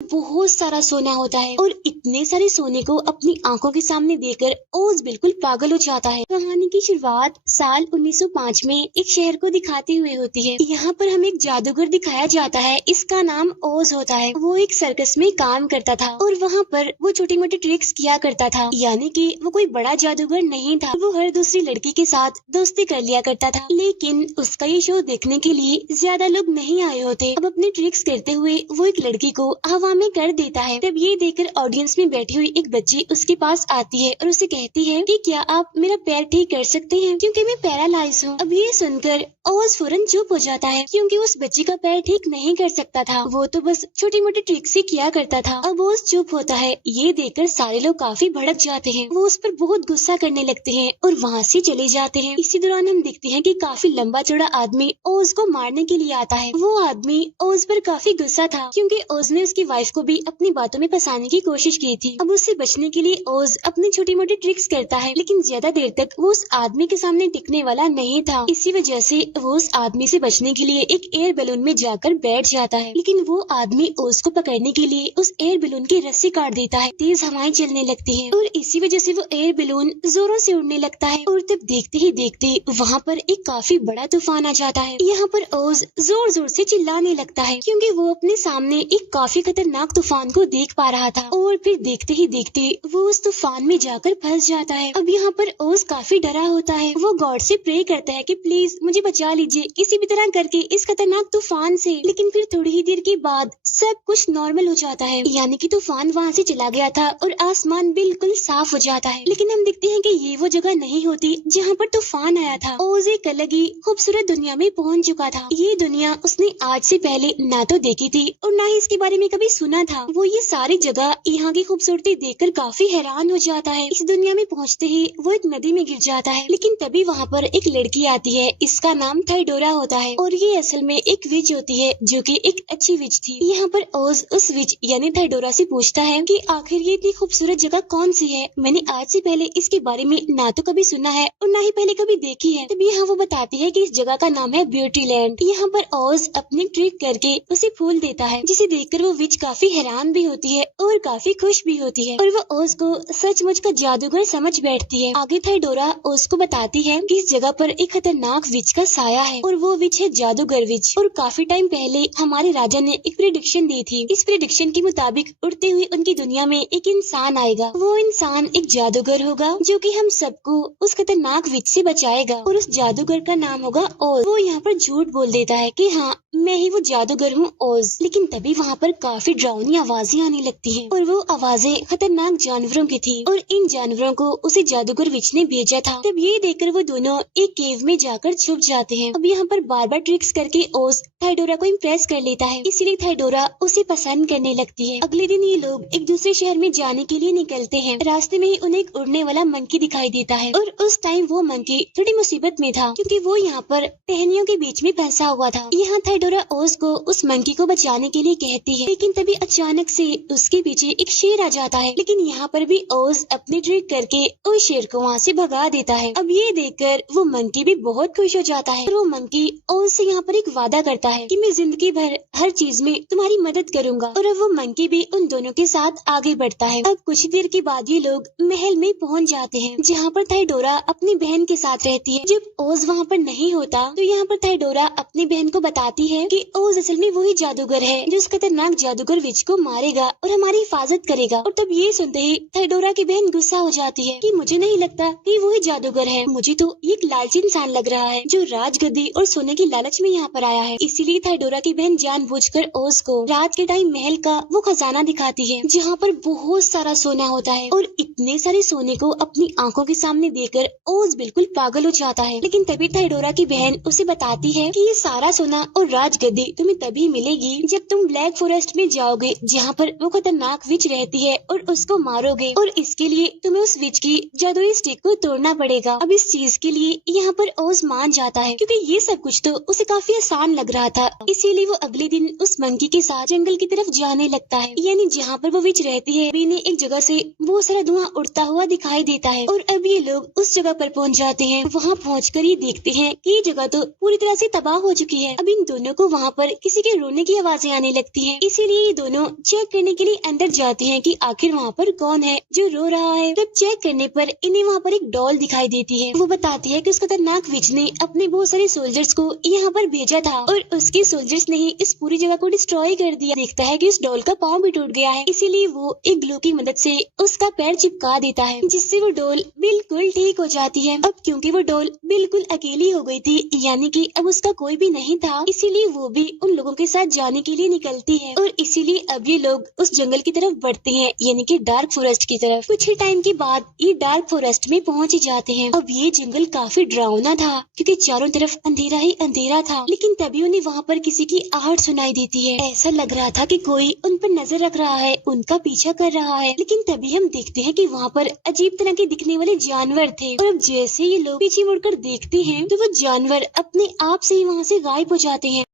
बहुत सारा सोना होता है और इतने सारे सोने को अपनी आंखों के सामने देखकर ओज बिल्कुल पागल हो जाता है। कहानी की शुरुआत साल 1905 में एक शहर को दिखाते हुए होती है। यहाँ पर हमें एक जादूगर दिखाया जाता है, इसका नाम ओज होता है। वो एक सर्कस में काम करता था और वहाँ पर वो छोटी मोटी ट्रिक्स किया करता था, यानी कि वो कोई बड़ा जादूगर नहीं था। वो हर दूसरी लड़की के साथ दोस्ती कर लिया करता था, लेकिन उसका ये शो देखने के लिए ज्यादा लोग नहीं आए होते। अब अपने ट्रिक्स करते हुए वो एक लड़की को हवा में कर देता है। तब ये देखकर ऑडियंस में बैठी हुई एक बच्ची उसके पास आती है और उसे कहती है कि क्या आप मेरा पैर ठीक कर सकते हैं, क्योंकि मैं पैरालाइज हूँ। अब ये सुनकर ओज फौरन चुप हो जाता है, क्योंकि उस बच्ची का पैर ठीक नहीं कर सकता था। वो तो बस छोटी मोटी ट्रिक्स ही किया करता था। अब ओज चुप होता है। ये देखकर सारे लोग काफी भड़क जाते हैं। वो उस पर बहुत गुस्सा करने लगते हैं और वहाँ से चले जाते हैं। इसी दौरान हम देखते हैं कि काफी लंबा चौड़ा आदमी ओज को मारने के लिए आता है। वो आदमी ओज पर काफी गुस्सा था, क्योंकि ओज ने उसकी वाइफ को भी अपनी बातों में फंसाने की कोशिश की थी। अब उससे बचने के लिए ओज अपनी छोटी मोटी ट्रिक्स करता है, लेकिन ज्यादा देर तक वो उस आदमी के सामने टिकने वाला नहीं था। इसी वजह से वो उस आदमी से बचने के लिए एक एयर बैलून में जाकर बैठ जाता है, लेकिन वो आदमी ओज को पकड़ने के लिए उस एयर बैलून की रस्सी काट देता है। तेज हवाएं चलने लगती हैं और इसी वजह से वो एयर बैलून जोरों से उड़ने लगता है और तब देखते ही देखते वहाँ पर एक काफी बड़ा तूफान आ जाता है। यहाँ पर ओज जोर जोर से चिल्लाने लगता है, क्योंकि वो अपने सामने एक काफी खतरनाक तूफान को देख पा रहा था और फिर देखते ही देखते वो उस तूफान में जाकर फंस जाता है। अब यहाँ पर ओज काफी डरा होता है। वो गॉड से प्रे करता है कि प्लीज मुझे बचा लीजिए किसी भी तरह करके इस खतरनाक तूफान से। लेकिन फिर थोड़ी ही देर के बाद सब कुछ नॉर्मल हो जाता है, यानी कि तूफान वहाँ से चला गया था और आसमान बिल्कुल साफ हो जाता है। लेकिन हम देखते हैं कि ये वो जगह नहीं होती जहाँ पर तूफान आया था। ओज एक अलग ही खूबसूरत दुनिया में पहुँच चुका था। ये दुनिया उसने आज से पहले ना तो देखी थी और ना ही इसके बारे में कभी सुना था। वो ये सारी जगह, यहाँ की खूबसूरती देखकर काफी हैरान हो जाता है। इस दुनिया में पहुँचते ही वो एक नदी में गिर जाता है, लेकिन तभी वहाँ पर एक लड़की आती है। इसका नाम थाइडोरा होता है और ये असल में एक विच होती है, जो कि एक अच्छी विच थी। यहाँ पर ओज उस विच यानी थाइडोरा से पूछता है कि आखिर ये इतनी खूबसूरत जगह कौन सी है। मैंने आज से पहले इसके बारे में ना तो कभी सुना है और ना ही पहले कभी देखी है। तभी यहाँ वो बताती है कि इस जगह का नाम है ब्यूटी लैंड। यहाँ पर ओज अपनी ट्रिक करके उसे फूल देता है, जिसे देखकर वो विच काफी हैरान भी होती है और काफी खुश भी होती है और वो ओज को सचमुच का जादूगर समझ बैठती है। आगे थाइडोरा ओज को बताती है कि इस जगह पर एक खतरनाक विच का साया है और वो विच है जादूगर विच। और काफी टाइम पहले हमारे राजा ने एक प्रेडिक्शन दी थी। इस प्रेडिक्शन के मुताबिक उड़ते हुए उनकी दुनिया में एक इंसान आएगा। वो इंसान एक जादूगर होगा, जो कि हम सबको उस खतरनाक विच से बचाएगा और उस जादूगर का नाम होगा ओज। वो यहाँ पर झूठ बोल देता है कि हाँ मैं ही वो जादूगर हूँ ओज। लेकिन तभी वहाँ पर काफी डरावनी आवाजें आने लगती हैं और वो आवाजें खतरनाक जानवरों की थी और इन जानवरों को उसे जादूगर विच ने भेजा था। तब ये देखकर वो दोनों एक केव में जाकर छुप जाते हैं। अब यहाँ पर बार बार ट्रिक्स करके ओज थाइडोरा को इम्प्रेस कर लेता है, इसीलिए थाइडोरा उसे पसंद करने लगती है। अगले दिन ये लोग एक दूसरे शहर में जाने के लिए निकलते हैं। रास्ते में ही उन्हें एक उड़ने वाला मंकी दिखाई देता है और उस टाइम वो मंकी थोड़ी मुसीबत में था, क्योंकि वो यहाँ पर टहनियों के बीच में फंसा हुआ था। यहाँ थाइडोरा ओज को उस मंकी को बचाने के लिए कहती है, लेकिन तभी अचानक से उसके पीछे एक शेर आ जाता है। लेकिन यहाँ पर भी ओज अपनी ट्रिक करके उस शेर को वहाँ से भगा देता है। अब ये देखकर वो मंकी भी बहुत खुश हो जाता है और वो मंकी ओज से यहाँ पर एक वादा करता है कि मैं जिंदगी भर हर चीज में तुम्हारी मदद करूंगा। और अब वो मंकी भी उन दोनों के साथ आगे बढ़ता है। अब कुछ देर के बाद ये लोग महल में पहुँच जाते हैं, जहाँ पर थाइडोरा अपनी बहन के साथ रहती है। जब ओज वहाँ पर नहीं होता तो यहाँ पर थाइडोरा अपनी बहन को बताती है कि ओज असल में वही जादूगर है जो उस खतरनाक जादूगर विच को मारेगा और हमारी हिफाजत करेगा। और तब ये सुनते ही थाइडोरा की बहन गुस्सा हो जाती है कि मुझे नहीं लगता कि वही जादूगर है, मुझे तो एक लालची इंसान लग रहा है जो राजगद्दी और सोने की लालच में यहाँ पर आया है। इसीलिए थाइडोरा की बहन जानबूझकर ओज को रात के टाइम महल का वो खजाना दिखाती है, जहाँ पर बहुत सारा सोना होता है। और इतने सारे सोने को अपनी आंखों के सामने देखकर ओज बिल्कुल पागल हो जाता है। लेकिन तभी थाइडोरा की बहन उसे बताती है कि ये सारा सोना और राजगद्दी तुम्हें तभी मिलेगी जब तुम ब्लैक फॉरेस्ट में जाओगे, जहाँ पर वो खतरनाक विच रहती है और उसको मारोगे। और इसके लिए तुम्हें उस विच की जादुई स्टिक को तोड़ना पड़ेगा। अब इस चीज के लिए यहाँ पर ओज मान जाता है क्योंकि ये सब कुछ तो उसे काफी आसान लग रहा था। इसीलिए वो अगले दिन उस मंकी के साथ जंगल की तरफ जाने लगता है। यानी जहाँ पर वो विच रहती है, अभी एक जगह से बहुत सारा धुआं उड़ता हुआ दिखाई देता है और अब ये लोग उस जगह पर पहुँच जाते हैं। वहाँ पहुँचकर ये देखते हैं कि ये जगह तो पूरी तरह से तबाह हो चुकी है। अब इन दोनों को वहाँ पर किसी के रोने की आवाजें आने लगती हैं। इसीलिए ये दोनों चेक करने के लिए अंदर जाते हैं कि आखिर वहाँ पर कौन है जो रो रहा है। तब चेक करने पर इन्हें वहाँ पर एक डॉल दिखाई देती है। वो बताती है कि उस खतरनाक विच ने अपने बहुत सारे सोल्जर्स को यहाँ पर भेजा था और उसके सोल्जर्स ने ही इस पूरी जगह को डिस्ट्रॉय कर दिया। देखता है कि उस डॉल का पाँव भी टूट गया है, इसीलिए वो एक ग्लू की मदद से उसका पैर चिपका देता है, जिससे वो डॉल बिल्कुल ठीक हो जाती है। अब क्योंकि वो डॉल बिल्कुल अकेली हो गई थी, यानी कि अब उसका कोई भी नहीं था, इसीलिए वो भी उन लोगों के साथ जाने के लिए निकलती है और इसीलिए अब ये लोग उस जंगल की तरफ बढ़ते हैं, यानी कि डार्क फॉरेस्ट की तरफ। कुछ ही टाइम के बाद ये डार्क फॉरेस्ट में पहुंच जाते हैं। अब ये जंगल काफी डरावना था क्योंकि चारों तरफ अंधेरा ही अंधेरा था, लेकिन तभी उन्हें वहाँ पर किसी की आहट सुनाई देती है। ऐसा लग रहा था कि कोई उन पर नजर रख रहा है, उनका पीछा कर रहा है। लेकिन तभी हम देखते हैं कि वहाँ पर अजीब तरह के दिखने वाले जानवर थे और अब जैसे ये लोग पीछे मुड़कर देखते हैं तो वो जानवर अपने आप से ही वहाँ से गायब हो जाते हैं।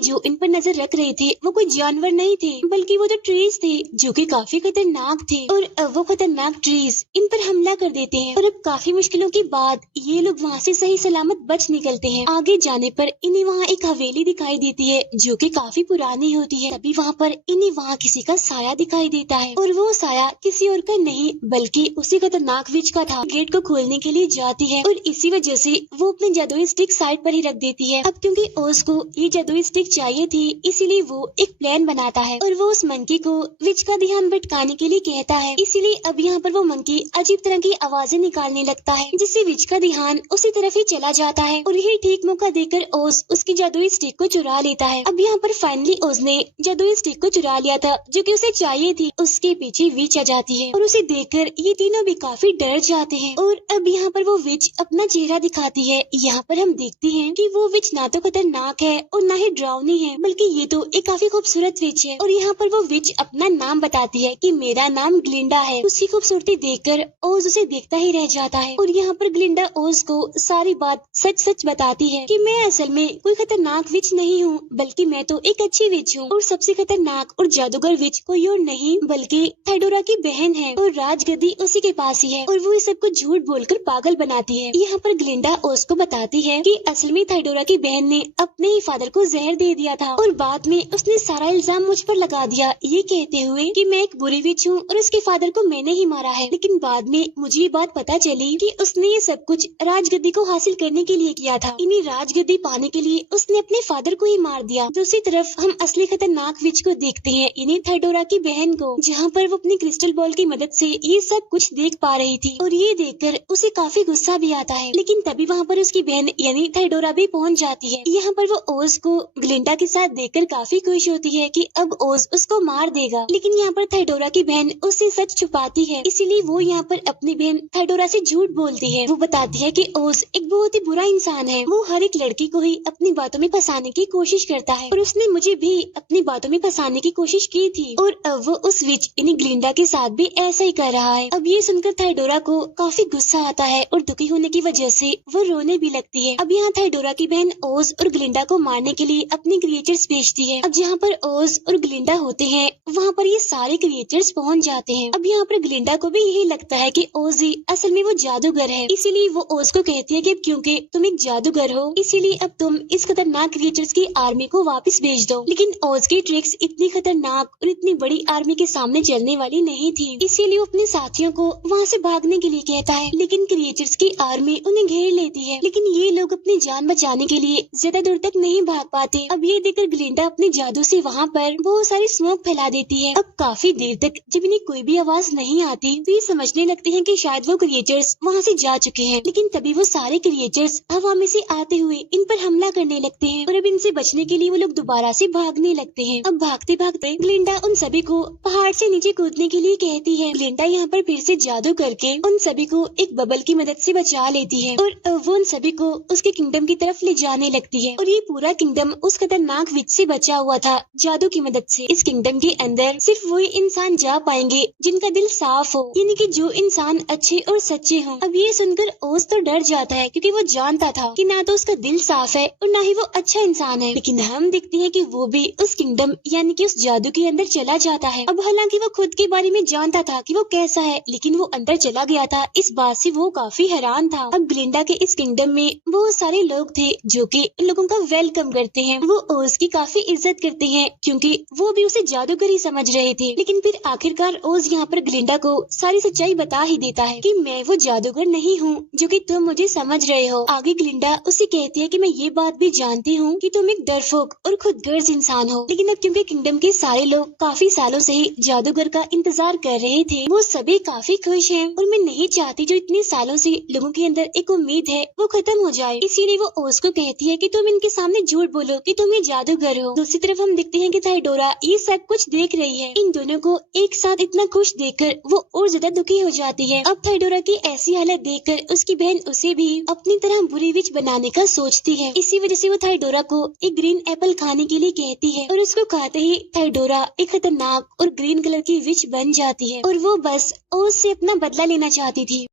जो इन पर नजर रख रहे थे वो कोई जानवर नहीं थे, बल्कि वो तो ट्रीज थे जो कि काफी खतरनाक थे और अब वो खतरनाक ट्रीज इन पर हमला कर देते हैं और अब काफी मुश्किलों के बाद ये लोग वहाँ से सही सलामत बच निकलते हैं। आगे जाने पर इन्हें वहाँ एक हवेली दिखाई देती है जो कि काफी पुरानी होती है। तभी वहाँ पर इन्हें वहाँ किसी का साया दिखाई देता है और वो साया किसी और का नहीं बल्कि उसी खतरनाक विच का था। गेट को खोलने के लिए जाती है और इसी वजह से वो अपनी जादुई स्टिक साइड पर ही रख देती है। अब क्योंकि ओज को ये जादुई स्टिक चाहिए थी, इसीलिए वो एक प्लान बनाता है और वो उस मंकी को विच का ध्यान भटकाने के लिए कहता है। इसीलिए अब यहाँ पर वो मंकी अजीब तरह की आवाजें निकालने लगता है, जिससे विच का ध्यान उसी तरफ ही चला जाता है और यही ठीक मौका देकर ओज उसकी जादुई स्टिक को चुरा लेता है। अब यहाँ पर फाइनली ओज ने जादुई स्टिक को चुरा लिया था जो कि उसे चाहिए थी। उसके पीछे विच आ जाती है और उसे देखकर ये तीनों भी काफी डर जाते हैं और अब यहाँ पर वो विच अपना चेहरा दिखाती है। यहाँ पर हम देखते हैं कि वो विच ना तो खतरनाक है और ना ही डरावनी है, बल्कि ये तो एक काफी खूबसूरत विच है। और यहाँ पर वो विच अपना नाम बताती है कि मेरा नाम ग्लिंडा है। उसकी खूबसूरती देखकर ओज उसे देखता ही रह जाता है और यहाँ पर ग्लिंडा ओज को सारी बात सच सच बताती है कि मैं असल में कोई खतरनाक विच नहीं हूँ, बल्कि मैं तो एक अच्छी विच हूँ और सबसे खतरनाक और जादूगर विच कोई और नहीं बल्कि थाइडोरा की बहन है और राजगद्दी उसी के पास ही है और वो इस सब को झूठ बोलकर पागल बनाती है। यहाँ पर ग्लिंडा ओज को बताती है कि असल में थाइडोरा की बहन ने अपने ही फादर को जहर दे दिया था और बाद में उसने सारा इल्जाम मुझ पर लगा दिया, ये कहते हुए कि मैं एक बुरी विच हूँ और उसके फादर को मैंने ही मारा है। लेकिन बाद में मुझे ये बात पता चली कि उसने ये सब कुछ राजगद्दी को हासिल करने के लिए किया था। इन्हीं राजगद्दी पाने के लिए उसने अपने फादर को ही मार दिया। दूसरी तरफ हम असली खतरनाक विच को देखते हैं, इन्हीं थाइडोरा की बहन को, जहाँ पर वो अपनी क्रिस्टल बॉल की मदद से ये सब कुछ देख पा रही थी और ये देखकर उसे काफी गुस्सा भी आता है। लेकिन तभी वहाँ पर उसकी बहन यानी थाइडोरा भी पहुँच जाती है। यहाँ पर वो ओज को ग्लिंडा के साथ देखकर काफी खुश होती है कि अब ओज उसको मार देगा। लेकिन यहाँ पर थाइडोरा की बहन उससे सच छुपाती है, इसीलिए वो यहाँ पर अपनी बहन थाइडोरा से झूठ बोलती है। वो बताती है कि ओज एक बहुत ही बुरा इंसान है, वो हर एक लड़की को ही अपनी बातों में फंसाने की कोशिश करता है और उसने मुझे भी अपनी बातों में फंसाने की कोशिश की थी और अब वो उस विच यानी ग्लिंडा के साथ भी ऐसा ही कर रहा है। अब ये सुनकर थाइडोरा को काफी गुस्सा आता है और दुखी होने की वजह से वो रोने भी लगती है। अब यहाँ थाइडोरा की बहन ओज और ग्लिंडा को मारने के लिए अपनी क्रिएचर्स भेजती है। अब जहाँ पर ओज और ग्लिंडा होते हैं वहाँ पर ये सारे क्रिएचर्स पहुँच जाते हैं। अब यहाँ पर ग्लिंडा को भी यही लगता है कि ओज ही असल में वो जादूगर है, इसीलिए वो ओज को कहती है कि क्योंकि तुम एक जादूगर हो इसीलिए अब तुम इस खतरनाक क्रिएचर्स की आर्मी को वापस भेज दो। लेकिन ओज की ट्रिक्स इतनी खतरनाक और इतनी बड़ी आर्मी के सामने चलने वाली नहीं थी, इसीलिए वो अपने साथियों को वहाँ से भागने के लिए कहता है। लेकिन क्रिएचर्स की आर्मी उन्हें घेर लेती है, लेकिन ये लोग अपनी जान बचाने के लिए ज्यादा दूर तक नहीं भाग पाते। अब ये देखकर ग्लिंडा अपने जादू से वहाँ पर बहुत सारी स्मोक फैला देती है। अब काफी देर तक जब इन्हें कोई भी आवाज नहीं आती तो ये समझने लगते हैं कि शायद वो क्रिएचर्स वहाँ से जा चुके हैं। लेकिन तभी वो सारे क्रिएचर्स हवा में से आते हुए इन पर हमला करने लगते हैं और अब इनसे बचने के लिए वो लोग दोबारा से भागने लगते हैं। अब भागते भागते ग्लिंडा उन सभी को पहाड़ से नीचे कूदने के लिए कहती है। ग्लिंडा यहाँ पर फिर से जादू करके उन सभी को एक बबल की मदद से बचा लेती है और वो उन सभी को उसके किंगडम की तरफ ले जाने लगती है और ये पूरा किंगडम उस खतरनाक विच से बचा हुआ था जादू की मदद से। इस किंगडम के अंदर सिर्फ वही इंसान जा पाएंगे जिनका दिल साफ हो, यानी कि जो इंसान अच्छे और सच्चे हों। अब ये सुनकर ओज तो डर जाता है क्योंकि वो जानता था कि ना तो उसका दिल साफ है और ना ही वो अच्छा इंसान है। लेकिन हम देखते हैं कि वो भी उस किंगडम यानी कि उस जादू के अंदर चला जाता है। अब हालांकि वो खुद के बारे में जानता था कि वो कैसा है, लेकिन वो अंदर चला गया था। इस बात से वो काफी हैरान था। अब ग्लिंडा के इस किंगडम में बहुत सारे लोग थे जो कि लोगों का वेलकम करते हैं। वो ओज की काफी इज्जत करते हैं क्योंकि वो भी उसे जादूगर ही समझ रहे थे। लेकिन फिर आखिरकार ओज यहाँ पर ग्लिंडा को सारी सच्चाई बता ही देता है कि मैं वो जादूगर नहीं हूँ जो कि तुम मुझे समझ रहे हो। आगे ग्लिंडा उसे कहती है कि मैं ये बात भी जानती हूँ कि तुम एक डरपोक और खुदगर्ज इंसान हो। लेकिन अब क्योंकि किंगडम के सारे लोग काफी सालों से ही जादूगर का इंतजार कर रहे थे, वो सभी काफी खुश हैं और मैं नहीं चाहती जो इतने सालों से लोगों के अंदर एक उम्मीद है वो खत्म हो जाए। इसीलिए वो ओज को कहती है कि तुम इनके सामने झूठ बोलो कि तुम ये जादूगर हो। दूसरी तरफ हम देखते हैं कि थाइडोरा ये सब कुछ देख रही है। इन दोनों को एक साथ इतना खुश देखकर वो और ज्यादा दुखी हो जाती है। अब थाइडोरा की ऐसी हालत देखकर उसकी बहन उसे भी अपनी तरह बुरी विच बनाने का सोचती है। इसी वजह से वो थाइडोरा को एक ग्रीन एप्पल खाने के लिए कहती है और उसको खाते ही थाइडोरा एक खतरनाक और ग्रीन कलर की विच बन जाती है और वो बस ओज से अपना बदला लेना चाहती थी।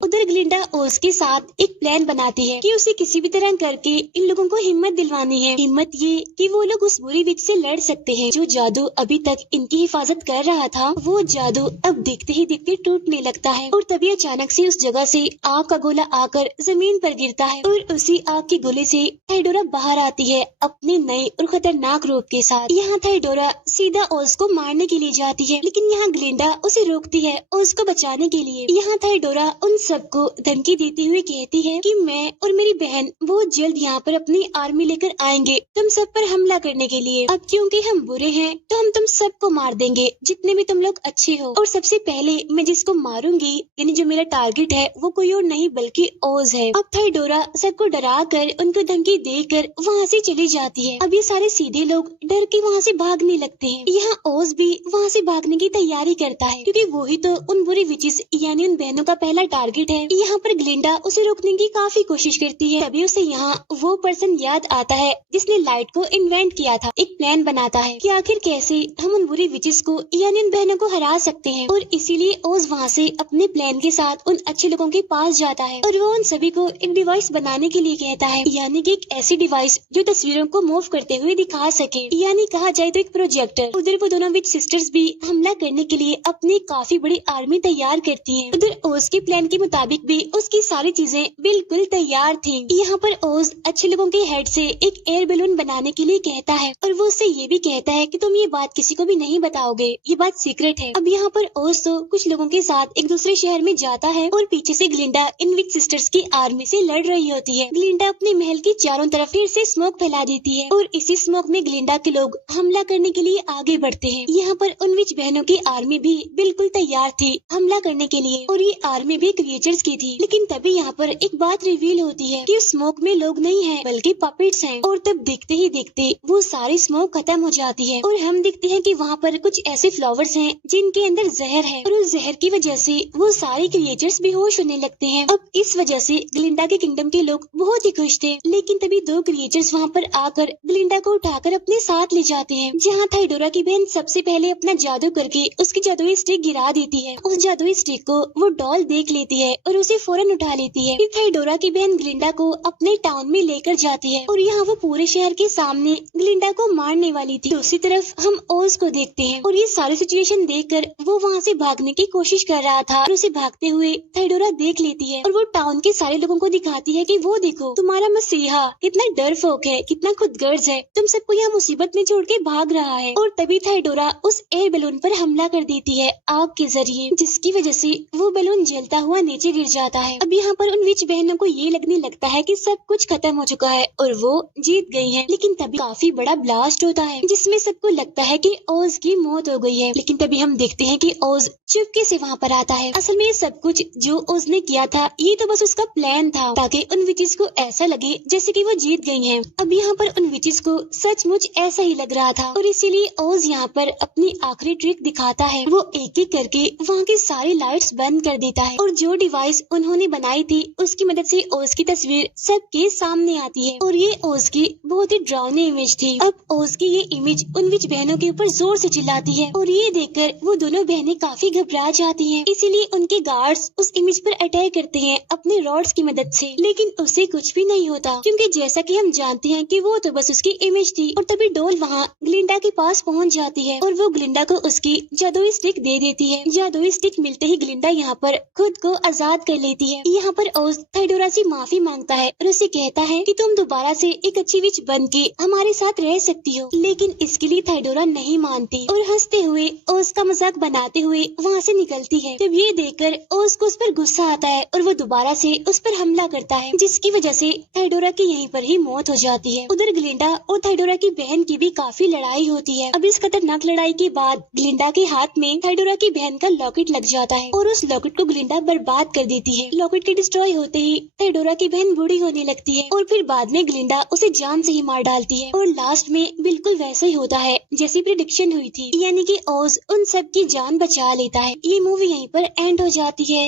उधर ग्लिंडा ओज के साथ एक प्लान बनाती है कि उसे किसी भी तरह करके इन लोगों को हिम्मत दिलवानी है। हिम्मत ये कि वो लोग उस बुरी विच से लड़ सकते हैं। जो जादू अभी तक इनकी हिफाजत कर रहा था, वो जादू अब देखते ही देखते टूटने लगता है और तभी अचानक से उस जगह से आग का गोला आकर जमीन पर गिरता है और उसी आग के गोले से थाइडोरा बाहर आती है अपने नए और खतरनाक रूप के साथ। यहाँ थाइडोरा सीधा ओज को मारने के लिए जाती है, लेकिन यहाँ ग्लिंडा उसे रोकती है ओज को बचाने के लिए। यहाँ थाइडोरा उन सबको धमकी देते हुए कहती है कि मैं और मेरी बहन बहुत जल्द यहाँ पर अपनी आर्मी लेकर आएंगे तुम सब पर हमला करने के लिए। अब क्योंकि हम बुरे हैं तो हम तुम सबको मार देंगे जितने भी तुम लोग अच्छे हो। और सबसे पहले मैं जिसको मारूंगी यानी जो मेरा टारगेट है वो कोई और नहीं बल्कि ओज है। अब थाइडोरा सबको डरा कर उनको धमकी देकर वहाँ से चली जाती है। अब ये सारे सीधे लोग डर के वहाँ से भागने लगते हैं। यहाँ ओज भी वहाँ से भागने की तैयारी करता है क्योंकि वो ही तो उन बुरी विचेस यानी उन बहनों का पहला टारगेट है। यहाँ पर ग्लिंडा उसे रोकने की काफी कोशिश करती है। तभी उसे यहाँ वो पर्सन याद आता है जिसने लाइट को इन्वेंट किया था। एक प्लान बनाता है कि आखिर कैसे हम उन बुरी विचेस को यानी उन बहनों को हरा सकते हैं और इसीलिए ओज वहाँ से अपने प्लान के साथ उन अच्छे लोगों के पास जाता है और वो उन सभी को एक डिवाइस बनाने के लिए कहता है, यानी कि एक ऐसी डिवाइस जो तस्वीरों को मूव करते हुए दिखा सके, यानी कहा जाए तो एक प्रोजेक्टर। उधर वो दोनों विच सिस्टर्स भी हमला करने के लिए अपनी काफी बड़ी आर्मी तैयार करती है। उधर ओज के प्लान के मुताबिक भी उसकी सारी चीजें बिल्कुल तैयार थी। यहाँ पर ओज अच्छे लोगों के हेड से एक एयर बैलून बनाने के लिए कहता है और वो उससे ये भी कहता है कि तुम ये बात किसी को भी नहीं बताओगे, ये बात सीक्रेट है। अब यहाँ पर ओज तो कुछ लोगों के साथ एक दूसरे शहर में जाता है और पीछे से ग्लिंडा इन विच सिस्टर्स की आर्मी से लड़ रही होती है। ग्लिंडा अपने महल के चारों तरफ फिर से स्मोक फैला देती है और इसी स्मोक में ग्लिंडा के लोग हमला करने के लिए आगे बढ़ते हैं। यहाँ पर उन विच बहनों की आर्मी भी बिल्कुल तैयार थी हमला करने के लिए और ये आर्मी भी क्रिएचर्स की थी। लेकिन तभी यहाँ पर एक बात रिवील होती है कि स्मोक में लोग नहीं है बल्कि पपेट्स हैं और तब देखते ही देखते वो सारी स्मोक खत्म हो जाती है और हम देखते हैं कि वहाँ पर कुछ ऐसे फ्लावर्स हैं जिनके अंदर जहर है और उस जहर की वजह से वो सारे क्रिएचर्स बेहोश होने लगते हैं। अब इस वजह से ग्लिंडा के किंगडम के लोग बहुत ही खुश थे, लेकिन तभी दो क्रिएचर्स वहाँ पर आकर ग्लिंडा को उठाकर अपने साथ ले जाते हैं। जहाँ थाइडोरा की बहन सबसे पहले अपना जादू करके उसकी जादुई स्टिक गिरा देती है। उस जादुई स्टिक को वो डॉल देख लेती है और उसे फौरन उठा लेती है। फिर थाइडोरा की बहन ग्लिंडा को अपने टाउन में लेकर जाती है और यहाँ वो पूरे शहर के सामने ग्लिंडा को मारने वाली थी। दूसरी तरफ हम ओज को देखते हैं और ये सारी सिचुएशन देखकर वो वहाँ से भागने की कोशिश कर रहा था और उसे भागते हुए थाइडोरा देख लेती है और वो टाउन के सारे लोगों को दिखाती है कि वो देखो तुम्हारा मसीहा कितना डरपोक है, कितना खुदगर्ज है, तुम सबको यहाँ मुसीबत में छोड़ के भाग रहा है। और तभी थाइडोरा उस एयर बैलून पर हमला कर देती है आग के जरिए, जिसकी वजह से वो बैलून जलता हुआ नीचे गिर जाता है। अब यहाँ पर उन विच बहनों को ये लगने लगता है कि सब कुछ खत्म हो चुका है और वो जीत गई हैं। लेकिन तभी काफी बड़ा ब्लास्ट होता है जिसमें सबको लगता लगता है कि ओज की मौत हो गई है, लेकिन तभी हम देखते हैं कि ओज चुपके से वहाँ पर आता है। असल में ये सब कुछ जो ओज ने किया था ये तो बस उसका प्लान था, ताकि उन विचेस को ऐसा लगे जैसे कि वो जीत गई हैं। अब यहाँ पर उन विचेस को सचमुच ऐसा ही लग रहा था और इसीलिए ओज यहाँ पर अपनी आखिरी ट्रिक दिखाता है। वो एक एक करके वहाँ की सारी लाइट्स बंद कर देता है और जो डिवाइस उन्होंने बनाई थी उसकी मदद से ओज की तस्वीर सबके सामने आती है और ये ओज की बहुत ही डरावनी इमेज थी। अब ओज की ये इमेज उन विच बहनों के ऊपर जोर से चिल्लाती है और ये देखकर वो दोनों बहनें काफी घबरा जाती हैं। इसीलिए उनके गार्ड्स उस इमेज पर अटैक करते हैं अपने रॉड्स की मदद से, लेकिन उससे कुछ भी नहीं होता क्योंकि जैसा कि हम जानते हैं कि वो तो बस उसकी इमेज थी। और तभी डोल वहाँ ग्लिंडा के पास पहुँच जाती है और वो ग्लिंडा को उसकी जादुई स्टिक दे देती है। जादुई स्टिक मिलते ही ग्लिंडा यहाँ पर खुद को आजाद कर लेती है। यहाँ पर ओज थाइडोरा से माफी मांगता है और उसे कहता है कि तुम दोबारा से एक अच्छी विच बन के हमारे साथ रह सकती हो, लेकिन इसके लिए थाइडोरा नहीं मानती और हंसते हुए ओज का मजाक बनाते हुए वहाँ से निकलती है। जब ये देखकर ओज को उस पर गुस्सा आता है और वो दोबारा से उस पर हमला करता है, जिसकी वजह से थाइडोरा की यहीं पर ही मौत हो जाती है। उधर ग्लिंडा और थाइडोरा की बहन की भी काफी लड़ाई होती है। अब इस खतरनाक लड़ाई के बाद ग्लिंडा के हाथ में थाइडोरा की बहन का लॉकेट लग जाता है और उस लॉकेट को ग्लिंडा बर्बाद कर देती है। लॉकेट के डिस्ट्रॉय होते ही थाइडोरा की बहन बूढ़ी होने लगती है और फिर बाद में ग्लिंडा उसे जान से ही मार डालती है और लास्ट में बिल्कुल वैसा ही होता है जैसी प्रिडिक्शन हुई थी, यानी कि ओज उन सब की जान बचा लेता है। ये मूवी यहीं पर एंड हो जाती है।